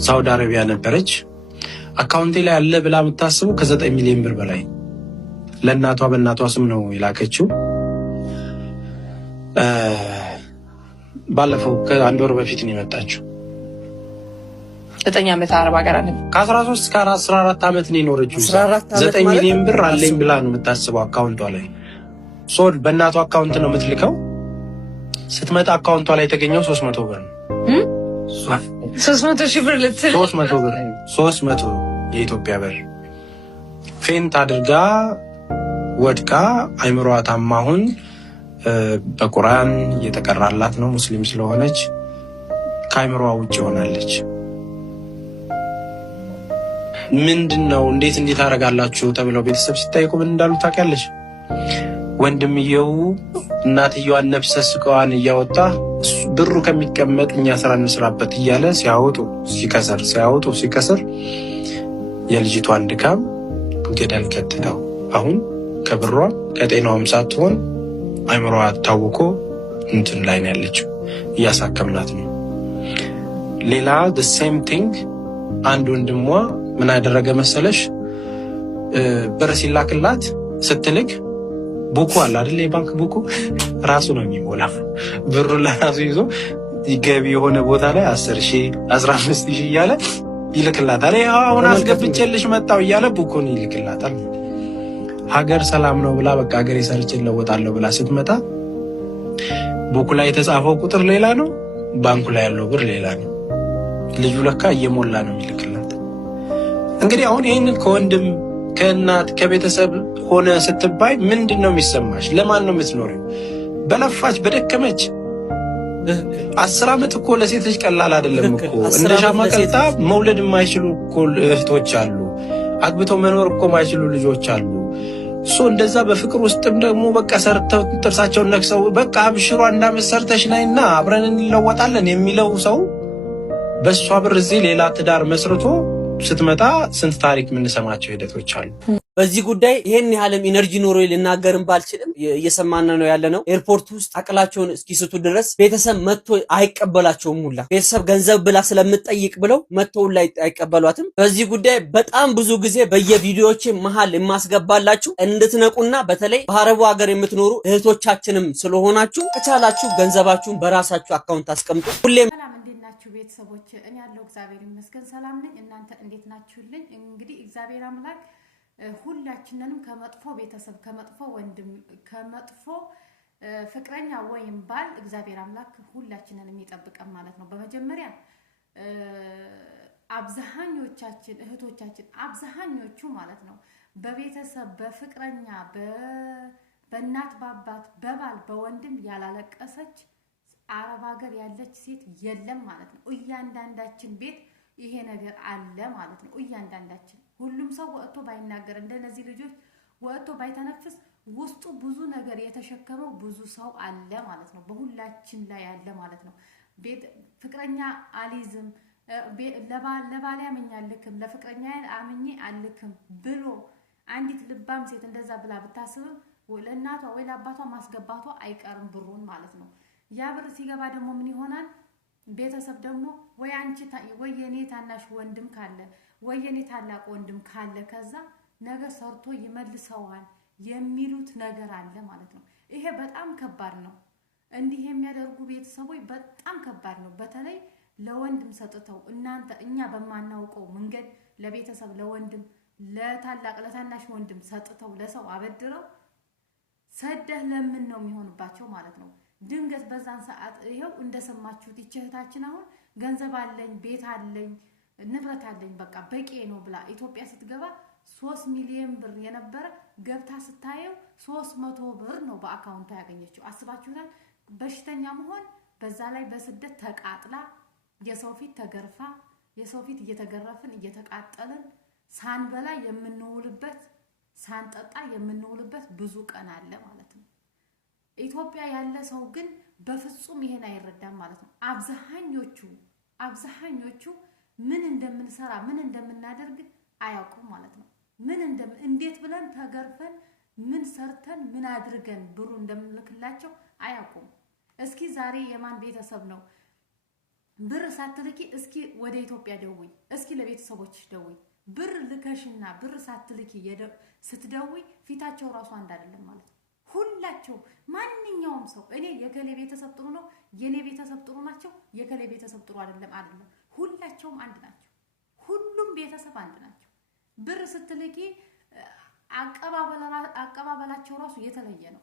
ሳውዲ አረቢያ ነበረች። አካውንቴ ላይ አለ ብላ የምታስበው ከ9 ሚሊዮን ብር በላይ ለእናቷ በእናቷ ስም ነው የላከችው። ባለፈው ከአንድ ወር በፊት ነው የመጣችው። 9 ዓመት አረብ ሀገር አለ። ከ13 እስከ 14 ዓመት ነው የኖረችው። 9 ሚሊዮን ብር አለኝ ብላ ነው የምታስበው አካውንቷ ላይ። ሶል በእናቷ አካውንት ነው የምትልከው። ስትመጣ አካውንቷ ላይ የተገኘው 300 ብር ነው። 300 ሺህ ብር ልትል 300 ብር 300 የኢትዮጵያ ብር ፌንት አድርጋ ወድቃ አይምሮዋ ታማሁን በቁርአን እየተቀራላት ነው። ሙስሊም ስለሆነች ከአይምሮዋ ውጭ ሆናለች። ምንድነው እንዴት አደርጋላችሁ ተብለው ቤተሰብ ሲጠይቁ ምን እንዳሉ ታውቂያለሽ? ወንድምየው እናትየዋን ነፍሰ ስጋዋን እያወጣ ብሩ ከሚቀመጥ እኛ ስራ እንስራበት እያለ ሲያወጡ ሲከስር የልጅቷን ድካም ገደል ከተተው። አሁን ከብሯ ከጤናዋም ሳትሆን አይምሮዋ ታውቆ እንትን ላይ ነው ያለችው። እያሳከምናት ነው። ሌላ the same thing አንድ ወንድሟ ምን አደረገ መሰለሽ? ብር ሲላክላት ስትልክ ቡኩ አለ አይደል? የባንክ ቡኩ ራሱ ነው የሚሞላ። ብሩን ለራሱ ይዞ ገቢ የሆነ ቦታ ላይ 10,000 15,000 እያለ ይልክላታል። አሁን አስገብቼልሽ መጣው እያለ ቡኩን ይልክላታል። ሀገር ሰላም ነው ብላ በቃ ሀገር ሰርቼ ለወጣለሁ ብላ ስትመጣ ቡኩ ላይ የተጻፈው ቁጥር ሌላ ነው፣ ባንኩ ላይ ያለው ብር ሌላ ነው። ልጁ ለካ እየሞላ ነው የሚልክላት። እንግዲህ አሁን ይሄንን ከወንድም ከእናት ከቤተሰብ ሆነ ስትባይ ምንድነው የሚሰማሽ? ለማን ነው የምትኖሪው? በለፋች በደከመች 10 ዓመት እኮ ለሴት ልጅ ቀላል አይደለም እኮ። እንደ ሻማ ቀልጣ መውለድ የማይችሉ እኮ እህቶች አሉ። አግብተው መኖር እኮ የማይችሉ ልጆች አሉ። እንደዛ በፍቅር ውስጥም ደግሞ በቃ ሰርተው ጥርሳቸውን ነክሰው በቃ አብሽሯ እንዳመት ሰርተሽ ነይና አብረን እንለወጣለን የሚለው ሰው በሷ ብር እዚህ ሌላ ትዳር መስርቶ ስትመጣ ስንት ታሪክ የምንሰማቸው ሂደቶች አሉ። በዚህ ጉዳይ ይሄን ያህልም ኢነርጂ ኖሮ ልናገርም ባልችልም እየሰማን ነው ያለነው። ኤርፖርት ውስጥ አቅላቸውን እስኪስቱ ድረስ ቤተሰብ መጥቶ አይቀበላቸውም ሁላ። ቤተሰብ ገንዘብ ብላ ስለምትጠይቅ ብለው መጥተው ላይ አይቀበሏትም። በዚህ ጉዳይ በጣም ብዙ ጊዜ በየቪዲዮዎቼ መሃል የማስገባላችሁ እንድትነቁና በተለይ በአረቡ ሀገር የምትኖሩ እህቶቻችንም ስለሆናችሁ ከቻላችሁ ገንዘባችሁን በራሳችሁ አካውንት አስቀምጡ። ሁሌም ቤተሰቦች እኔ ያለው እግዚአብሔር ይመስገን ሰላም ነኝ። እናንተ እንዴት ናችሁልኝ? እንግዲህ እግዚአብሔር አምላክ ሁላችንንም ከመጥፎ ቤተሰብ፣ ከመጥፎ ወንድም፣ ከመጥፎ ፍቅረኛ ወይም ባል እግዚአብሔር አምላክ ሁላችንንም ይጠብቀን ማለት ነው። በመጀመሪያ አብዛኞቻችን እህቶቻችን አብዛኞቹ ማለት ነው በቤተሰብ በፍቅረኛ በእናት በአባት በባል በወንድም ያላለቀሰች አረብ ሀገር ያለች ሴት የለም ማለት ነው። እያንዳንዳችን ቤት ይሄ ነገር አለ ማለት ነው። እያንዳንዳችን ሁሉም ሰው ወጥቶ ባይናገር እንደነዚህ ልጆች ወጥቶ ባይተነፍስ ውስጡ ብዙ ነገር የተሸከመው ብዙ ሰው አለ ማለት ነው። በሁላችን ላይ አለ ማለት ነው። ቤት ፍቅረኛ አሊዝም ለባሌ አምኜ አልክም ለፍቅረኛ አምኜ አልክም ብሎ አንዲት ልባም ሴት እንደዛ ብላ ብታስብም ለእናቷ ወይ ለአባቷ ማስገባቷ አይቀርም ብሩን ማለት ነው። ያ ብር ሲገባ ደግሞ ምን ይሆናል? ቤተሰብ ደግሞ ወይ አንቺ ወይ የኔ ታናሽ ወንድም ካለ ወይ የኔ ታላቅ ወንድም ካለ ከዛ ነገ ሰርቶ ይመልሰዋል የሚሉት ነገር አለ ማለት ነው። ይሄ በጣም ከባድ ነው። እንዲህ የሚያደርጉ ቤተሰቦች በጣም ከባድ ነው። በተለይ ለወንድም ሰጥተው እኛ በማናውቀው መንገድ ለቤተሰብ ለወንድም ለታላቅ ለታናሽ ወንድም ሰጥተው ለሰው አበድረው ሰደህ ለምን ነው የሚሆንባቸው ማለት ነው። ድንገት በዛን ሰዓት ይሄው እንደሰማችሁት እህታችን አሁን ገንዘብ አለኝ ቤት አለኝ ንብረት አለኝ በቃ በቂ ነው ብላ ኢትዮጵያ ስትገባ 3 ሚሊዮን ብር የነበረ ገብታ ስታየው 300 ብር ነው በአካውንቷ ያገኘችው። አስባችሁታል? በሽተኛ መሆን በዛ ላይ በስደት ተቃጥላ የሰው ፊት ተገርፋ የሰው ፊት እየተገረፍን እየተቃጠልን ሳንበላ የምንውልበት ሳንጠጣ የምንውልበት ብዙ ቀን አለ ማለት ነው። ኢትዮጵያ ያለ ሰው ግን በፍጹም ይሄን አይረዳም ማለት ነው። አብዛኞቹ ምን እንደምንሰራ ምን እንደምናደርግ አያውቁም ማለት ነው። እንዴት ብለን ተገርፈን ምን ሰርተን ምን አድርገን ብሩ እንደምንልክላቸው አያውቁም። እስኪ ዛሬ የማን ቤተሰብ ነው ብር ሳትልኪ እስኪ ወደ ኢትዮጵያ ደውይ፣ እስኪ ለቤተሰቦችሽ ደውይ። ብር ልከሽና ብር ሳትልኪ ስትደውይ ፊታቸው ራሱ አንድ አይደለም ማለት ነው። ሁላቸው ማንኛውም ሰው እኔ የከሌ ቤተሰብ ጥሩ ነው፣ የኔ ቤተሰብ ጥሩ ናቸው፣ የከሌ ቤተሰብ ጥሩ አይደለም። ሁላቸውም አንድ ናቸው። ሁሉም ቤተሰብ አንድ ናቸው። ብር ስትልኪ አቀባበላቸው ራሱ የተለየ ነው።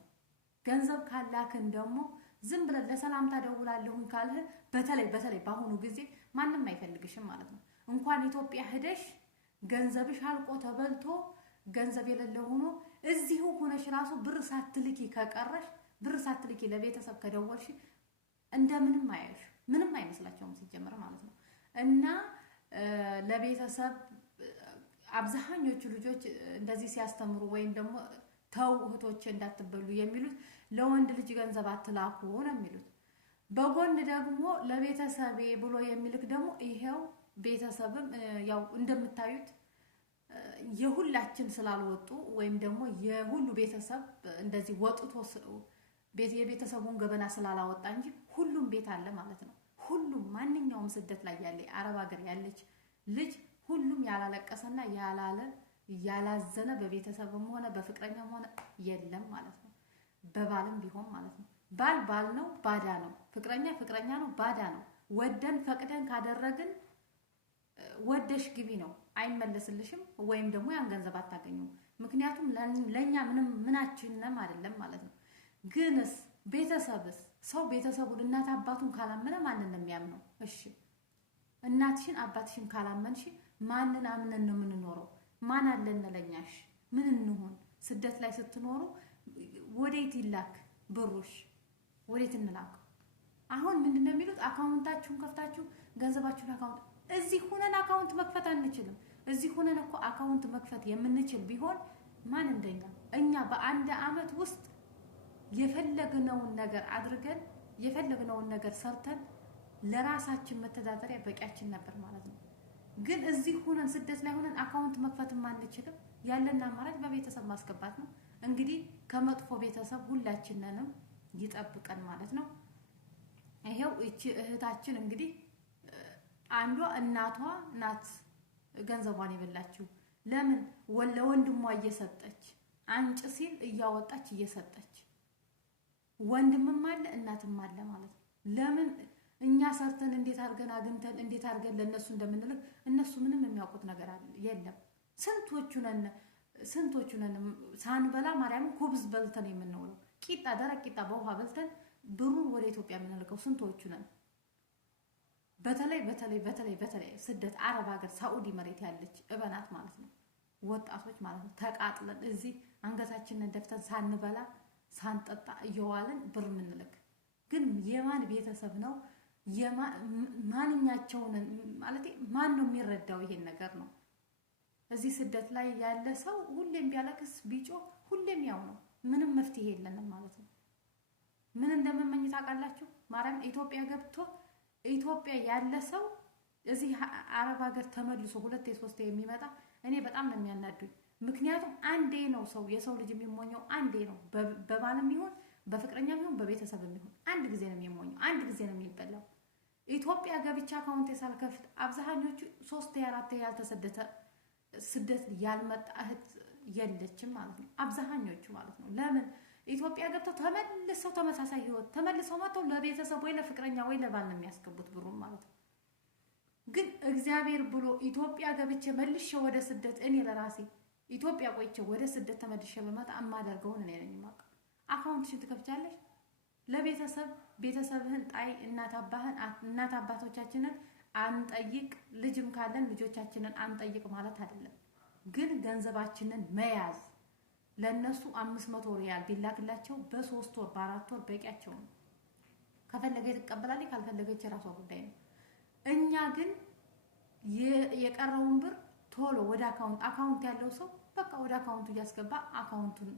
ገንዘብ ካላክን ደግሞ ዝም ብለን ለሰላምታ ደውላለሁን ካልህ በተለይ በአሁኑ ጊዜ ማንም አይፈልግሽም ማለት ነው። እንኳን ኢትዮጵያ ሄደሽ ገንዘብሽ አልቆ ተበልቶ ገንዘብ የሌለ ሆኖ እዚሁ ሆነሽ ራሱ ብር ሳትልኪ ከቀረሽ ብር ሳትልኪ ለቤተሰብ ከደወልሽ እንደምንም አያዩሽ፣ ምንም አይመስላቸውም ሲጀመር ማለት ነው። እና ለቤተሰብ አብዛኞቹ ልጆች እንደዚህ ሲያስተምሩ ወይም ደግሞ ተው እህቶቼ እንዳትበሉ የሚሉት ለወንድ ልጅ ገንዘብ አትላኩ ነው የሚሉት። በጎን ደግሞ ለቤተሰቤ ብሎ የሚልክ ደግሞ ይሄው ቤተሰብም ያው እንደምታዩት የሁላችን ስላልወጡ ወይም ደግሞ የሁሉ ቤተሰብ እንደዚህ ወጥቶ የቤተሰቡን ገበና ስላላወጣ እንጂ ሁሉም ቤት አለ ማለት ነው። ሁሉም ማንኛውም ስደት ላይ ያለ አረብ ሀገር ያለች ልጅ ሁሉም ያላለቀሰና ያላዘነ በቤተሰብም ሆነ በፍቅረኛም ሆነ የለም ማለት ነው። በባልም ቢሆን ማለት ነው። ባል ነው ባዳ ነው፣ ፍቅረኛ ነው ባዳ ነው። ወደን ፈቅደን ካደረግን ወደሽ ግቢ ነው፣ አይመለስልሽም ወይም ደግሞ ያን ገንዘብ አታገኙም። ምክንያቱም ለኛ ምናችንም አይደለም ማለት ነው። ግንስ ቤተሰብስ ሰው ቤተሰቡን እናት አባቱን ካላመነ ማንን ነው የሚያምነው? እሺ እናትሽን አባትሽን ካላመንሽ ማንን አምነን ነው የምንኖረው? ማን አለን ለኛሽ? ምን እንሆን? ስደት ላይ ስትኖሩ ወዴት ይላክ ብሩሽ? ወዴት እንላክ? አሁን ምንድነው የሚሉት? አካውንታችሁን ከፍታችሁ ገንዘባችሁን አካውንት እዚህ ሆነን አካውንት መክፈት አንችልም። እዚህ ሆነን እኮ አካውንት መክፈት የምንችል ቢሆን ማን እንደኛ እኛ በአንድ አመት ውስጥ የፈለግነውን ነገር አድርገን የፈለግነውን ነገር ሰርተን ለራሳችን መተዳደሪያ በቂያችን ነበር ማለት ነው። ግን እዚህ ሆነን ስደት ላይ ሆነን አካውንት መክፈትም አንችልም። ያለን አማራጭ በቤተሰብ ማስገባት ነው። እንግዲህ ከመጥፎ ቤተሰብ ሁላችንንም ይጠብቀን ማለት ነው። ይሄው እቺ እህታችን እንግዲህ አንዷ እናቷ ናት ገንዘቧን የበላችው። ለምን ለወንድሟ እየሰጠች አንጭ ሲል እያወጣች እየሰጠች ወንድምም አለ እናትም አለ ማለት ነው። ለምን እኛ ሰርተን እንዴት አድርገን አግንተን እንዴት አድርገን ለነሱ እንደምንልክ እነሱ ምንም የሚያውቁት ነገር የለም። ስንቶቹ ነን ሳንበላ ማርያምን ኩብዝ በልተን የምንውለው፣ ቂጣ ደረቅ ቂጣ በውሃ በልተን ብሩን ወደ ኢትዮጵያ የምንልከው ስንቶቹ ነን? በተለይ ስደት አረብ ሀገር ሳኡዲ መሬት ያለች እበናት ማለት ነው፣ ወጣቶች ማለት ነው። ተቃጥለን እዚህ አንገታችንን ደፍተን ሳንበላ ሳንጠጣ እየዋልን ብር ምንልክ ግን የማን ቤተሰብ ነው? ማንኛቸውን ማለት ማን ነው የሚረዳው ይሄን ነገር ነው? እዚህ ስደት ላይ ያለ ሰው ሁሌም ቢያለቅስ ቢጮ ሁሌም ያው ነው። ምንም መፍትሄ የለንም ማለት ነው። ምን እንደምመኝ ታውቃላችሁ? ማርያም ኢትዮጵያ ገብቶ ኢትዮጵያ ያለ ሰው እዚህ አረብ ሀገር ተመልሶ ሁለቴ ሶስቴ የሚመጣ እኔ በጣም ነው የሚያናዱኝ። ምክንያቱም አንዴ ነው የሰው ልጅ የሚሞኘው አንዴ ነው። በባልም ይሁን በፍቅረኛም ይሁን በቤተሰብም ይሁን አንድ ጊዜ ነው የሚሞኘው፣ አንድ ጊዜ ነው የሚበላው። ኢትዮጵያ ገብቻ አካውንት ሳልከፍት አብዛኞቹ 3-4 ያልተሰደተ ስደት ያልመጣ እህት የለችም ማለት ነው። አብዛኞቹ ማለት ነው። ለምን ኢትዮጵያ ገብተው ተመልሰው ተመሳሳይ ህይወት ተመልሰው መጥተው ለቤተሰብ ወይ ለፍቅረኛ ወይ ለባል ነው የሚያስገቡት ብሩን ማለት ነው። ግን እግዚአብሔር ብሎ ኢትዮጵያ ገብቼ መልሼ ወደ ስደት እኔ ለራሴ ኢትዮጵያ ቆይቼ ወደ ስደት ተመልሼ በመጣ አማደርገውን እኔ ነኝ የማውቀው። አካውንትሽን ትከፍቻለሽ ቤተሰብህን ጣይ እናት አባቶቻችንን አንጠይቅ፣ ልጅም ካለን ልጆቻችንን አንጠይቅ ማለት አይደለም። ግን ገንዘባችንን መያዝ ለነሱ 500 ሪያል ቢላክላቸው በ3 ወር በ4 ወር በቂያቸው ነው። ከፈለገች ትቀበላለች፣ ካልፈለገች የራሷ ጉዳይ ነው። እኛ ግን የቀረውን ብር ቶሎ ወደ አካውንት ያለው ሰው በቃ ወደ አካውንቱ እያስገባ አካውንቱን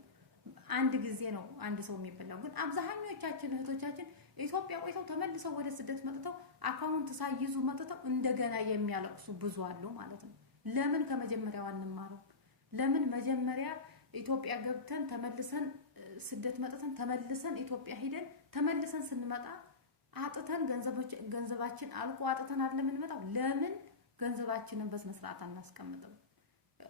አንድ ጊዜ ነው አንድ ሰው የሚበላው። ግን አብዛኞቻችን እህቶቻችን ኢትዮጵያ ቆይተው ተመልሰው ወደ ስደት መጥተው አካውንት ሳይይዙ መጥተው እንደገና የሚያለቅሱ ብዙ አሉ ማለት ነው። ለምን ከመጀመሪያው አንማረው? ለምን መጀመሪያ ኢትዮጵያ ገብተን ተመልሰን ስደት መጥተን ተመልሰን ኢትዮጵያ ሄደን ተመልሰን ስንመጣ አጥተን ገንዘባችን አልቆ አጥተን አይደለም የምንመጣው። ለምን ገንዘባችንን በስነ ስርዓት አናስቀምጥም?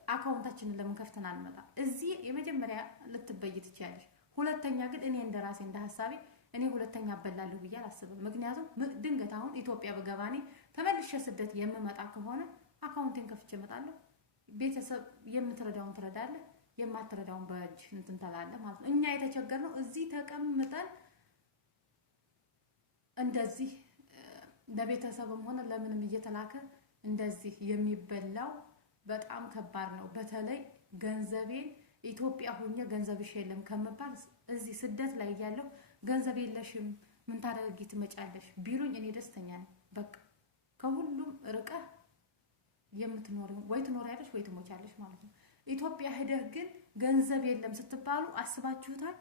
አካውንታችንን ለምን ከፍተን አንመጣ? እዚህ የመጀመሪያ ልትበይ ትችያለሽ። ሁለተኛ ግን እኔ እንደራሴ እንደ ሐሳቤ እኔ ሁለተኛ አበላለሁ ብዬ አላስብም። ምክንያቱም ድንገት አሁን ኢትዮጵያ በገባኔ ተመልሼ ስደት የምመጣ ከሆነ አካውንቴን ከፍቼ እመጣለሁ። ቤተሰብ የምትረዳውን ትረዳለህ፣ የማትረዳውን በእጅ እንትን ትላለህ ማለት ነው። እኛ የተቸገርነው እዚህ ተቀምጠን እንደዚህ ለቤተሰብም ሆነ ለምንም እየተላከ እንደዚህ የሚበላው በጣም ከባድ ነው። በተለይ ገንዘቤን ኢትዮጵያ ሆኜ ገንዘብሽ የለም ከመባል እዚህ ስደት ላይ ያለው ገንዘብ የለሽም ምን ታደርጊ ትመጫለሽ ቢሉኝ እኔ ደስተኛ ነኝ። በቃ ከሁሉም ርቀህ የምትኖሪው ወይ ትኖሪያለሽ ወይ ትሞቻለሽ ማለት ነው። ኢትዮጵያ ሄደህ ግን ገንዘብ የለም ስትባሉ አስባችሁታል?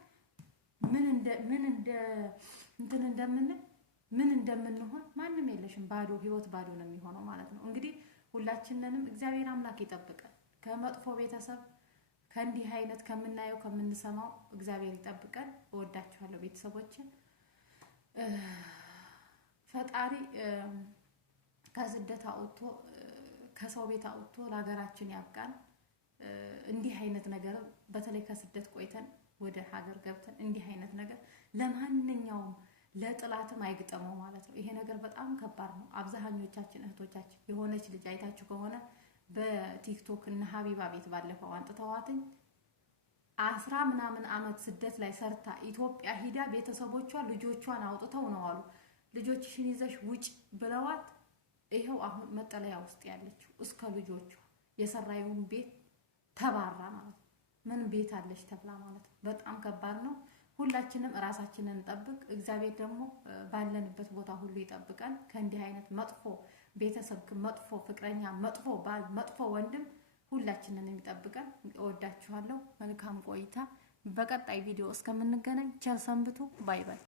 ምን እንደምንሆን ማንም የለሽም። ባዶ ህይወት ባዶ ነው የሚሆነው ማለት ነው። እንግዲህ ሁላችንንም እግዚአብሔር አምላክ ይጠብቀን ከመጥፎ ቤተሰብ ከእንዲህ አይነት ከምናየው ከምንሰማው እግዚአብሔር ይጠብቀን። እወዳችኋለሁ ቤተሰቦች። ፈጣሪ ከስደት አውጥቶ ከሰው ቤት አውጥቶ ለሀገራችን ያብቃን። እንዲህ አይነት ነገር በተለይ ከስደት ቆይተን ወደ ሀገር ገብተን እንዲህ አይነት ነገር ለማንኛውም ለጥላትም አይግጠመው ማለት ነው። ይሄ ነገር በጣም ከባድ ነው። አብዛኞቻችን እህቶቻችን የሆነች ልጅ አይታችሁ ከሆነ በቲክቶክ እና ሀቢባ ቤት ባለፈው አንጥተዋትኝ 10 ምናምን አመት ስደት ላይ ሰርታ ኢትዮጵያ ሂዳ ቤተሰቦቿ ልጆቿን አውጥተው ነው አሉ ልጆችሽን ይዘሽ ውጭ ብለዋት ይሄው አሁን መጠለያ ውስጥ ያለችው እስከ ልጆቿ የሰራዩን ቤት ተባራ ማለት ነው። ምን ቤት አለሽ ተብላ ማለት ነው። በጣም ከባድ ነው። ሁላችንም ራሳችንን እንጠብቅ። እግዚአብሔር ደግሞ ባለንበት ቦታ ሁሉ ይጠብቀን ከእንዲህ አይነት መጥፎ ቤተሰብ፣ መጥፎ ፍቅረኛ፣ መጥፎ ባል፣ መጥፎ ወንድም ሁላችንን የሚጠብቀን። እወዳችኋለሁ። መልካም ቆይታ። በቀጣይ ቪዲዮ እስከምንገናኝ ቸር ሰንብቱ። ባይ ባይ።